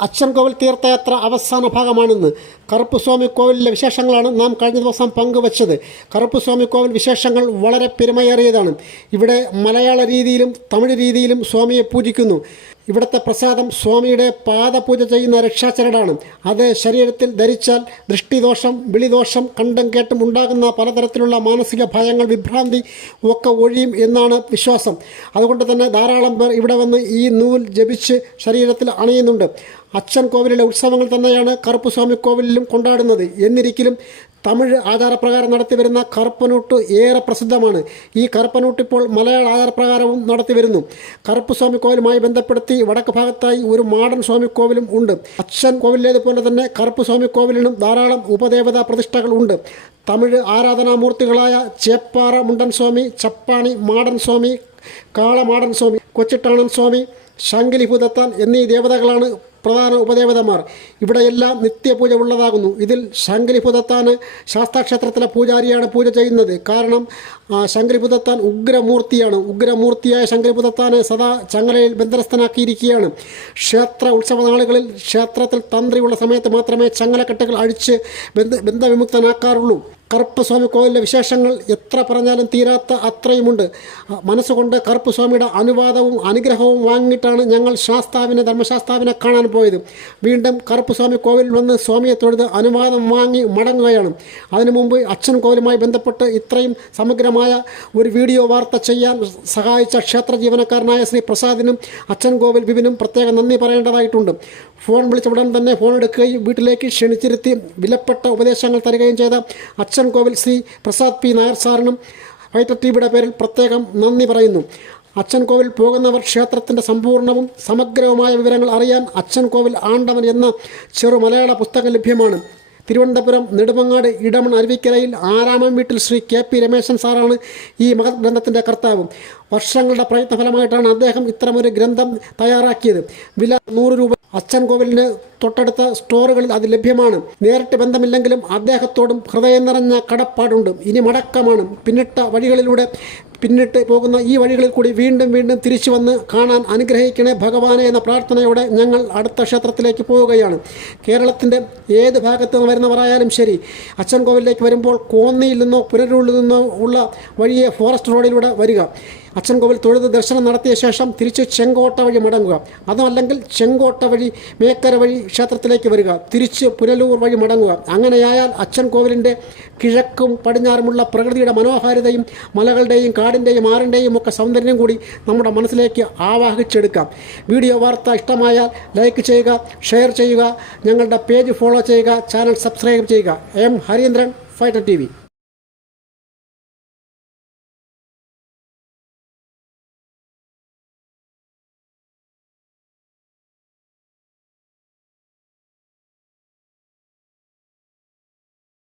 അച്ചൻകോവിൽ തീർത്ഥയാത്ര അവസാന ഭാഗമാണെന്ന് കറുപ്പുസ്വാമി കോവിലിലെ വിശേഷങ്ങളാണ് നാം കഴിഞ്ഞ ദിവസം പങ്കുവച്ചത്. കറുപ്പുസ്വാമി കോവിൽ വിശേഷങ്ങൾ വളരെ പെരുമയേറിയതാണ്. ഇവിടെ മലയാള രീതിയിലും തമിഴ് രീതിയിലും സ്വാമിയെ പൂജിക്കുന്നു. ഇവിടുത്തെ പ്രസാദം സ്വാമിയുടെ പാദപൂജ ചെയ്യുന്ന രക്ഷാചരടാണ് അത് ശരീരത്തിൽ ധരിച്ചാൽ ദൃഷ്ടിദോഷം വിളിദോഷം കണ്ടും കേട്ടും ഉണ്ടാകുന്ന പലതരത്തിലുള്ള മാനസിക ഭയങ്ങൾ വിഭ്രാന്തി ഒക്കെ ഒഴിയും എന്നാണ് വിശ്വാസം. അതുകൊണ്ട് തന്നെ ധാരാളം പേർ ഇവിടെ വന്ന് ഈ നൂൽ ജപിച്ച് ശരീരത്തിൽ അണിയുന്നുണ്ട്. അച്ഛൻ കോവിലിലെ ഉത്സവങ്ങൾ തന്നെയാണ് കറുപ്പുസ്വാമി കോവിലിലും കൊണ്ടാടുന്നത്. എന്നിരിക്കലും തമിഴ് ആചാരപ്രകാരം നടത്തിവരുന്ന കറുപ്പനൂട്ട് ഏറെ പ്രസിദ്ധമാണ്. ഈ കറുപ്പനൂട്ട് ഇപ്പോൾ മലയാള ആചാരപ്രകാരവും നടത്തിവരുന്നു. കറുപ്പുസ്വാമി കോവിലുമായി ബന്ധപ്പെടുത്തി വടക്ക് ഭാഗത്തായി ഒരു മാടൻ സ്വാമി കോവിലും ഉണ്ട്. അച്ഛൻ കോവിലേതുപോലെ തന്നെ കറുപ്പുസ്വാമി കോവിലിനും ധാരാളം ഉപദേവതാ പ്രതിഷ്ഠകൾ ഉണ്ട്. തമിഴ് ആരാധനാമൂർത്തികളായ ചേപ്പാറ മുണ്ടൻ സ്വാമി ചപ്പാണി മാടൻ സ്വാമി കാളമാടൻ സ്വാമി കൊച്ചിട്ടാണൻ സ്വാമി ശങ്കിലിഭൂതത്താൻ എന്നീ ദേവതകളാണ് പ്രധാന ഉപദേവതമാർ. ഇവിടെയെല്ലാം നിത്യപൂജ ഉള്ളതാകുന്നു. ഇതിൽ ശങ്കലിപുതത്താന് ശാസ്താക്ഷേത്രത്തിലെ പൂജാരിയാണ് പൂജ ചെയ്യുന്നത്. കാരണം ആ, ശങ്കലിപുതത്താൻ ഉഗ്രമൂർത്തിയാണ്. ഉഗ്രമൂർത്തിയായ ശങ്കലിപുതത്താനെ സദാ ചങ്ങലയിൽ ബന്ധനസ്ഥനാക്കിയിരിക്കുകയാണ്. ക്ഷേത്ര ഉത്സവ നാളുകളിൽ ക്ഷേത്രത്തിൽ തന്ത്രിയുള്ള സമയത്ത് മാത്രമേ ചങ്ങലക്കെട്ടുകൾ അഴിച്ച് ബന്ധ ബന്ധവിമുക്തനാക്കാറുള്ളൂ. കറുപ്പസ്വാമി കോവിലിലെ വിശേഷങ്ങൾ എത്ര പറഞ്ഞാലും തീരാത്ത അത്രയുമുണ്ട്. മനസ്സുകൊണ്ട് കറുപ്പസ്വാമിയുടെ അനുവാദവും അനുഗ്രഹവും വാങ്ങിയിട്ടാണ് ഞങ്ങൾ ശാസ്താവിനെ ധർമ്മശാസ്താവിനെ കാണാൻ പോയത്. വീണ്ടും കറുപ്പസ്വാമി കോവിലിൽ വന്ന് സ്വാമിയെ തൊഴുത് അനുവാദം വാങ്ങി മടങ്ങുകയാണ്. അതിനു മുമ്പ് അച്ഛൻ കോവിലുമായി ബന്ധപ്പെട്ട് ഇത്രയും സമഗ്രമായ ഒരു വീഡിയോ വാർത്ത ചെയ്യാൻ സഹായിച്ച ക്ഷേത്ര ജീവനക്കാരനായ ശ്രീ പ്രസാദിനും അച്ഛൻ കോവിൽ ബിബിനും പ്രത്യേക നന്ദി പറയേണ്ടതായിട്ടുണ്ട്. ഫോൺ വിളിച്ച ഉടൻ തന്നെ ഫോൺ എടുക്കുകയും വീട്ടിലേക്ക് ക്ഷണിച്ചിരുത്തി വിലപ്പെട്ട ഉപദേശങ്ങൾ തരികയും ചെയ്ത അച്ഛൻ കോവിൽ ശ്രീ പ്രസാദ് പി നായർ സാറിനും റൈറ്റർ ടി പേരിൽ പ്രത്യേകം നന്ദി പറയുന്നു. അച്ഛൻ കോവിൽ പോകുന്നവർ ക്ഷേത്രത്തിന്റെ സമ്പൂർണവും സമഗ്രവുമായ വിവരങ്ങൾ അറിയാൻ അച്ഛൻ കോവിൽ ആണ്ടവൻ എന്ന ചെറു മലയാള പുസ്തകം ലഭ്യമാണ്. തിരുവനന്തപുരം നെടുമങ്ങാട് ഇടമൺ അരുവിക്കരയിൽ ആറാമം വീട്ടിൽ ശ്രീ കെ പി രമേശൻ സാറാണ് ഈ മഹത് ഗ്രന്ഥത്തിന്റെ കർത്താവ്. വർഷങ്ങളുടെ പ്രയത്നഫലമായിട്ടാണ് അദ്ദേഹം ഇത്തരമൊരു ഗ്രന്ഥം തയ്യാറാക്കിയത്. വില നൂറ് രൂപ. അച്ഛൻ കോവിലിന് തൊട്ടടുത്ത സ്റ്റോറുകളിൽ അത് ലഭ്യമാണ്. നേരിട്ട് ബന്ധമില്ലെങ്കിലും അദ്ദേഹത്തോടും ഹൃദയം നിറഞ്ഞ കടപ്പാടുണ്ട്. ഇനി മടക്കമാണ്. പിന്നിട്ട വഴികളിലൂടെ പിന്നിട്ട് പോകുന്ന ഈ വഴികളിൽ കൂടി വീണ്ടും വീണ്ടും തിരിച്ചു വന്ന് കാണാൻ അനുഗ്രഹിക്കണേ ഭഗവാനെ എന്ന പ്രാർത്ഥനയോടെ ഞങ്ങൾ അടുത്ത ക്ഷേത്രത്തിലേക്ക് പോവുകയാണ്. കേരളത്തിന്റെ ഏത് ഭാഗത്ത് നിന്ന് വരുന്നവരായാലും ശരി അച്ഛൻ കോവിലിലേക്ക് വരുമ്പോൾ കോന്നിയിൽ നിന്നോ പുനരൂരിൽ നിന്നോ ഉള്ള വഴിയെ ഫോറസ്റ്റ് റോഡിലൂടെ വരിക. അച്ഛൻ കോവിൽ തൊഴുത് ദർശനം നടത്തിയ ശേഷം തിരിച്ച് ചെങ്കോട്ട വഴി മടങ്ങുക. അതുമല്ലെങ്കിൽ ചെങ്കോട്ട വഴി മേക്കര വഴി ക്ഷേത്രത്തിലേക്ക് വരിക. തിരിച്ച് പുനലൂർ വഴി മടങ്ങുക. അങ്ങനെയായാൽ അച്ഛൻ കോവിലിന്റെ കിഴക്കും പടിഞ്ഞാറുമുള്ള പ്രകൃതിയുടെ മനോഹാരിതയും മലകളുടെയും കാടിന്റെയും ആറിന്റെയും ഒക്കെ സൗന്ദര്യം കൂടി നമ്മുടെ മനസ്സിലേക്ക് ആവാഹിച്ചെടുക്കാം. വീഡിയോ വാർത്ത ഇഷ്ടമായാൽ ലൈക്ക് ചെയ്യുക ഷെയർ ചെയ്യുക ഞങ്ങളുടെ പേജ് ഫോളോ ചെയ്യുക ചാനൽ സബ്സ്ക്രൈബ് ചെയ്യുക. M Harindran fighter T